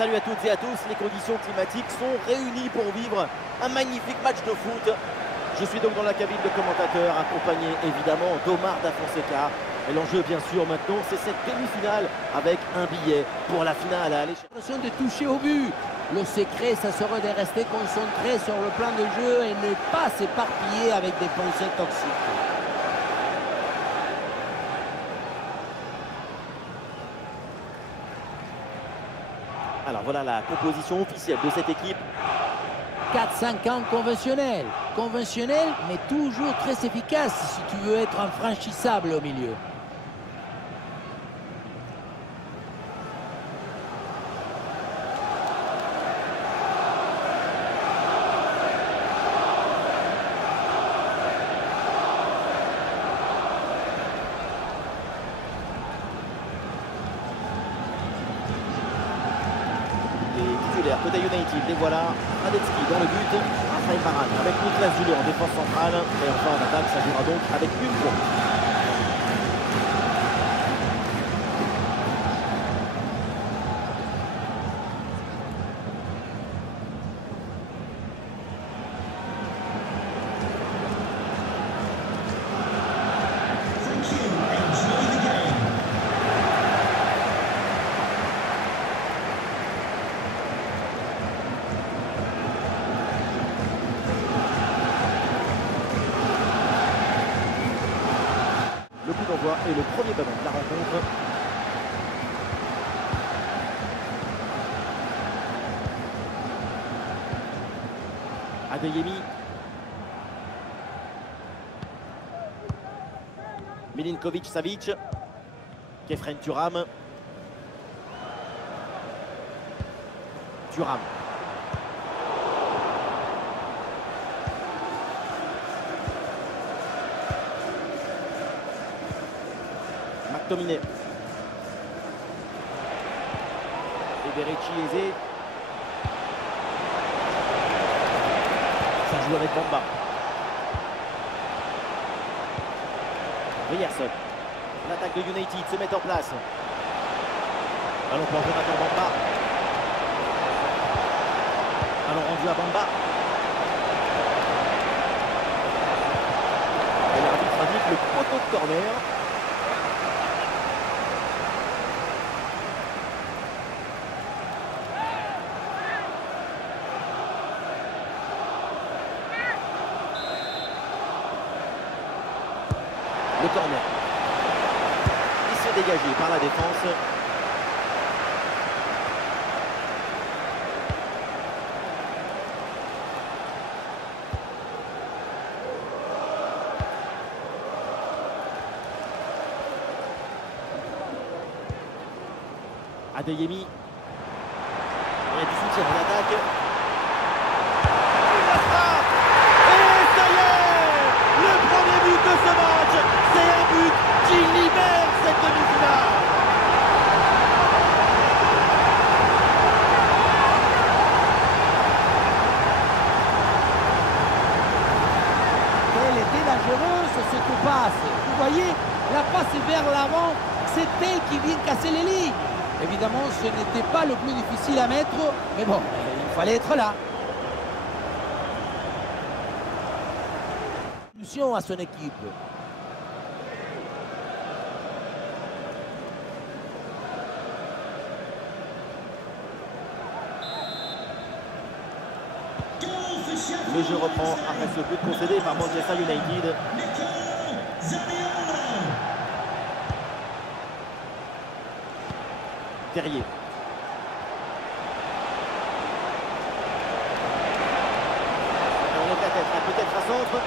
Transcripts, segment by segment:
Salut à toutes et à tous, les conditions climatiques sont réunies pour vivre un magnifique match de foot. Je suis donc dans la cabine de commentateur, accompagné évidemment d'Omar Da Fonseca. Et l'enjeu bien sûr maintenant, c'est cette demi-finale avec un billet pour la finale à aller chercher. De toucher au but. Le secret, ça serait de rester concentré sur le plan de jeu et ne pas s'éparpiller avec des pensées toxiques. Alors voilà la composition officielle de cette équipe. 4-5 conventionnel. Conventionnel, mais toujours très efficace si tu veux être infranchissable au milieu. Côté United, les voilà, Radetzky dans le but, Raphaël Varane avec Niklas Süle en défense centrale, et enfin en attaque, ça jouera donc avec une pointe. Le coup d'envoi et le premier ballon de la rencontre. Adeyemi. Milinkovic-Savic. Kefren Thuram. Thuram. McTominay. Et Berechi Eze. Ça joue avec Bamba. Ryerson. L'attaque de United se met en place. Ballon pour Jonathan Bamba. Ballon rendu à Bamba. Et l'arbitre indique le poteau de corner. Le corner. Il s'est dégagé par la défense. Adeyemi. Il y a du soutien en attaque. Et la frappe. Et ça y est, le premier but de ce match. C'est un but qui libère cette demi-finale. Elle était dangereuse cette passe. Vous voyez, la passe vers l'avant, c'est elle qui vient casser les lignes. Évidemment, ce n'était pas le plus difficile à mettre, mais bon, il fallait être là. Solution à son équipe. Le jeu reprend après ce but concédé par Manchester United. Terrier. On est peut-être à centre.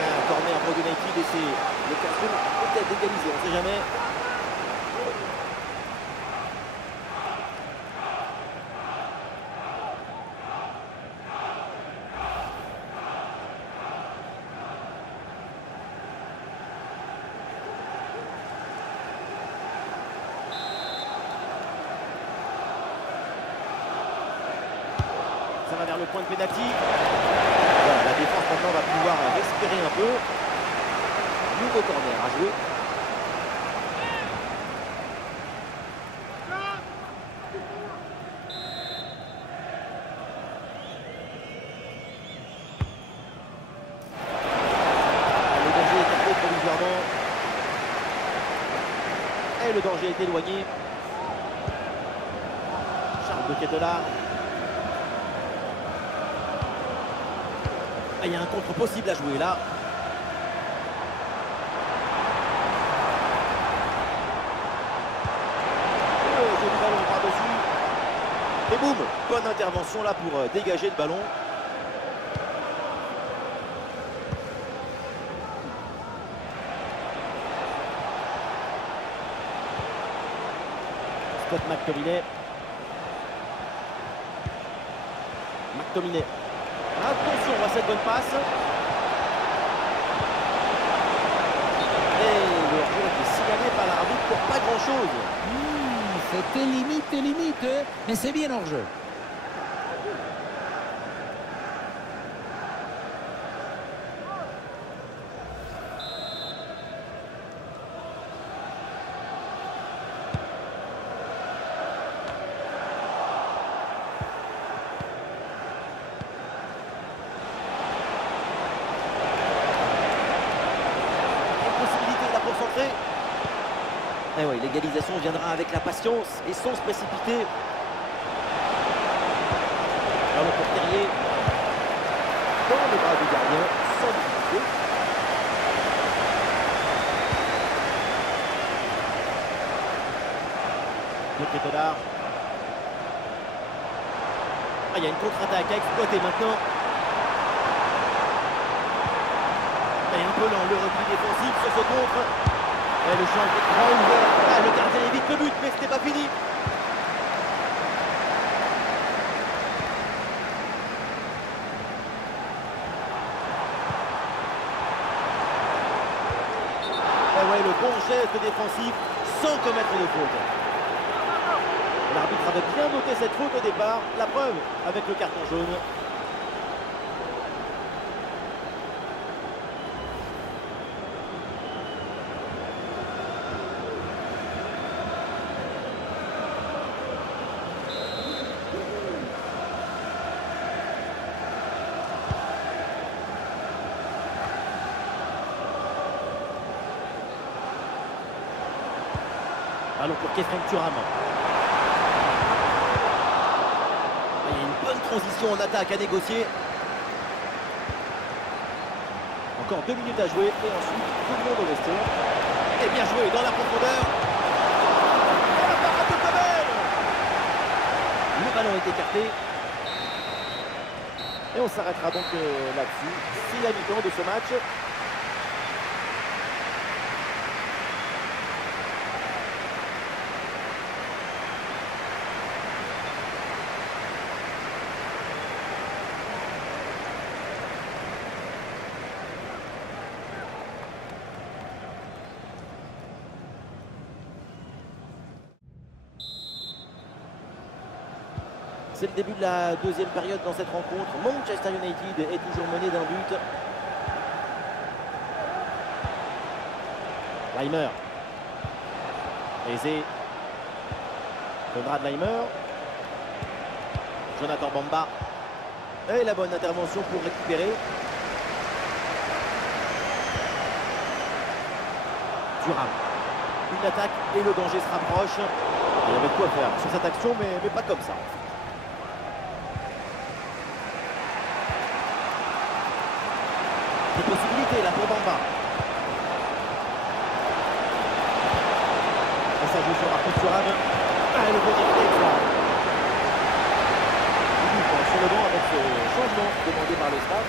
Un corner pour United et c'est l'occasion peut-être d'égaliser, on ne sait jamais. Ça va vers le point de pénalty. Voilà, la défense maintenant va pouvoir respirer un peu. Nouveau corner à jouer. le danger est éloigné. Charles de Ketelaere. Ah, il y a un contre possible à jouer là. Joli ballon par-dessus. Et boum, bonne intervention là pour dégager le ballon. Scott McTominay. McTominay. Attention à cette bonne passe. Et le hors-jeu est signalé par l'arbitre pour pas grand-chose. C'était limite, mais c'est bien hors-jeu. Et oui, l'égalisation viendra avec la patience et sans se précipiter. Ballon pour Terrier. Dans les bras du gardien, sans difficulté. De Ketelaere. Ah, il y a une contre-attaque à exploiter maintenant. Et un peu lent le repli défensif sur ce contre. Et le champ est grand ouvert. Ah, le gardien évite le but, mais ce n'est pas fini. Et ouais, le bon geste défensif sans commettre de faute. L'arbitre avait bien noté cette faute au départ. La preuve avec le carton jaune. Ballon pour Khéphren Thuram. Il y a une bonne transition en attaque à négocier. Encore 2 minutes à jouer et ensuite tout le monde au vestiaire. Et bien joué dans la profondeur. Oh, la parade de Kobel. Le ballon est écarté. Et on s'arrêtera donc là-dessus. C'est la mi-temps de ce match. C'est le début de la deuxième période dans cette rencontre. Manchester United est toujours mené d'un but. Laimer. Aizé. Konrad Laimer. Jonathan Bamba. Et la bonne intervention pour récupérer. Thuram. Une attaque et le danger se rapproche. Il y avait quoi faire sur cette action, mais pas comme ça. Des possibilités là pour Bamba. Et ça joue sur Marcus Thuram. Ah, le bon réflexe là. Sur le banc avec ce changement demandé par le staff.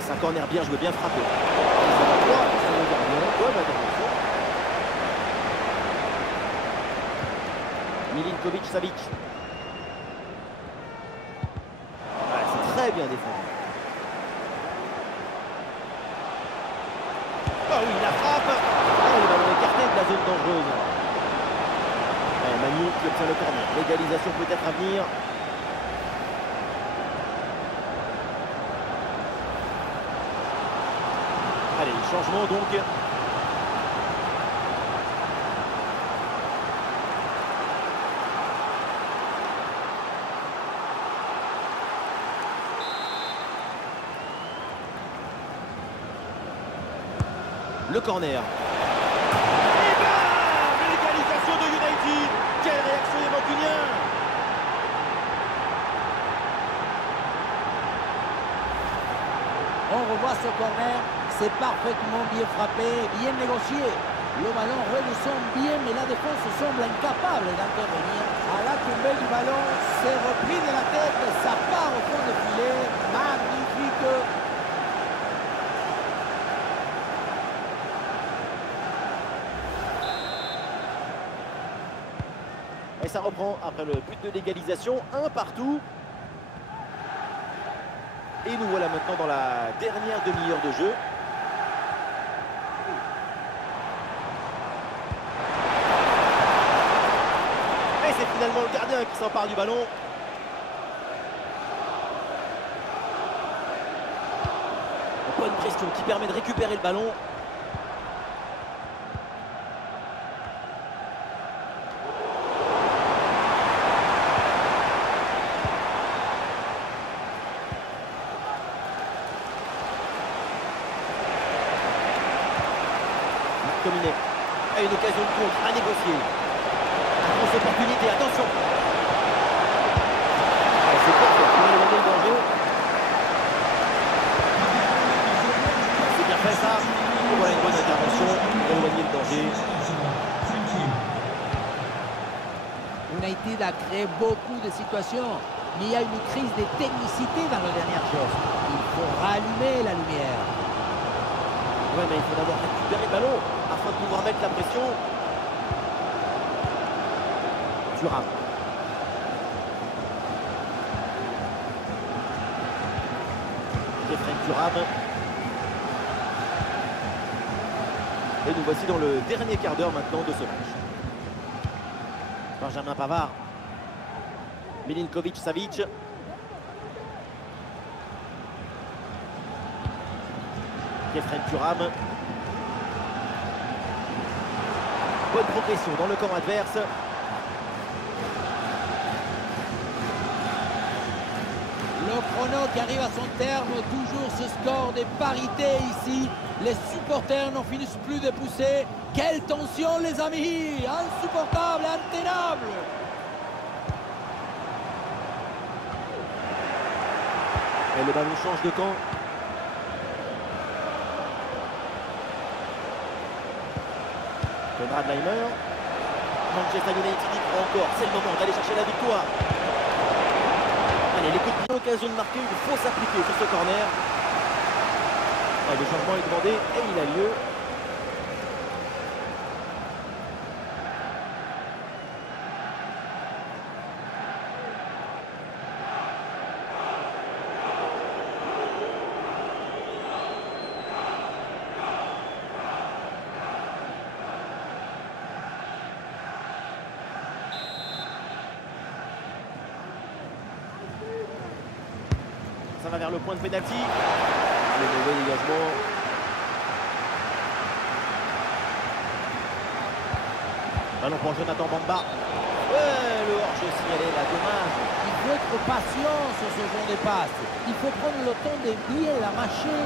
C'est un corner bien joué, bien frappé. Milinkovic Savic. Ah, c'est très bien défendu. Oh oui, la frappe. Oh, le ballon écarté de la zone dangereuse. Manu qui obtient le corner. L'égalisation peut-être à venir. Allez, changement donc. Le corner. Et bam! L'égalisation de United. Quelle réaction des Mancuniens! On revoit ce corner, c'est parfaitement bien frappé, bien négocié. Le ballon redescend bien, mais la défense semble incapable d'intervenir. À la tombée du ballon, c'est repris de la tête, ça part au fond de filet. Magnifique! Et ça reprend après le but de l'égalisation, un partout. Et nous voilà maintenant dans la dernière demi-heure de jeu. Et c'est finalement le gardien qui s'empare du ballon. Bonne pression qui permet de récupérer le ballon. Dominé. Et une occasion de contre à négocier. Grosse opportunité, attention. C'est parfait pour éloigner le danger. C'est bien fait ça. Et voilà une bonne intervention pour éloigner le danger. United a créé beaucoup de situations, mais il y a une crise de technicité dans le dernier geste. Il faut rallumer la lumière. Ouais, mais il faut d'abord récupérer le ballon afin de pouvoir mettre la pression. Thuram. Kefren Thuram. Et nous voici dans le dernier quart d'heure maintenant de ce match. Benjamin Pavard. Milinkovic Savic. Kefren Thuram. Bonne progression dans le camp adverse. Le chrono qui arrive à son terme, toujours ce score de parité ici. Les supporters n'en finissent plus de pousser. Quelle tension les amis! Insupportable, intenable! Et le ballon change de camp. Konrad Laimer. Manchester United y croit encore. C'est le moment d'aller chercher la victoire. Allez, les coups de pied, l'occasion de marquer. Il faut s'appliquer sur ce corner. Ah, le changement est demandé et il a lieu. Ça va vers le point de pénalty. Le mauvais dégagement. Ballon pour Jonathan Bamba. Ouais, le hors-jeu signalé là, dommage. Il faut être patient sur ce genre de passe. Il faut prendre le temps de bien la mâcher.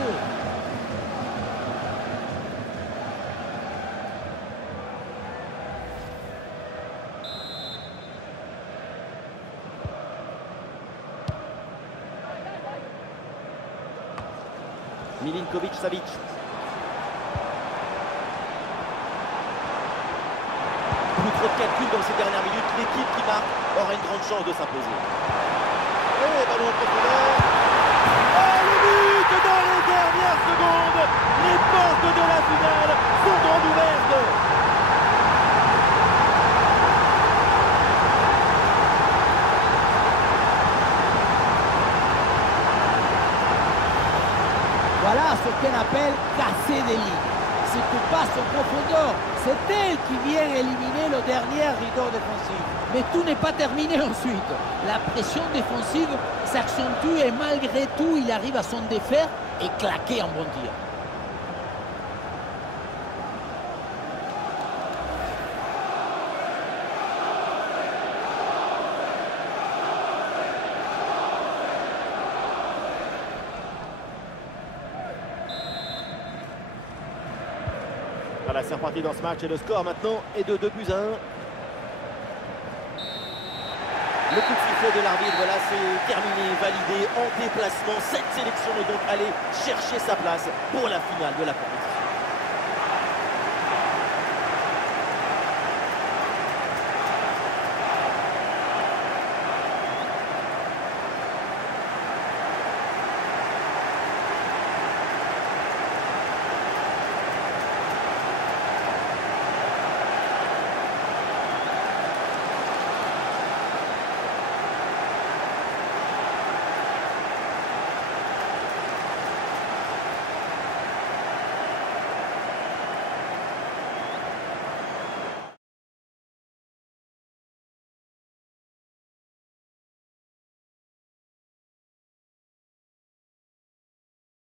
Milinkovic Savic. Plus trop de calculs dans ces dernières minutes. L'équipe qui marque aura une grande chance de s'imposer. Et ballon en profondeur. Oh, le but dans les dernières secondes. Les portes de la finale sont grandes ouvertes. Voilà ce qu'on appelle casser des lignes. Cette passe en profondeur, c'est elle qui vient éliminer le dernier rideau défensif. Mais tout n'est pas terminé ensuite. La pression défensive s'accentue et malgré tout, il arrive à s'en défaire et claquer en bon tir. Voilà, c'est reparti dans ce match et le score maintenant est de 2-1. Le coup de sifflet de l'arbitre, voilà, c'est terminé, validé en déplacement. Cette sélection est donc allée chercher sa place pour la finale de la compétition.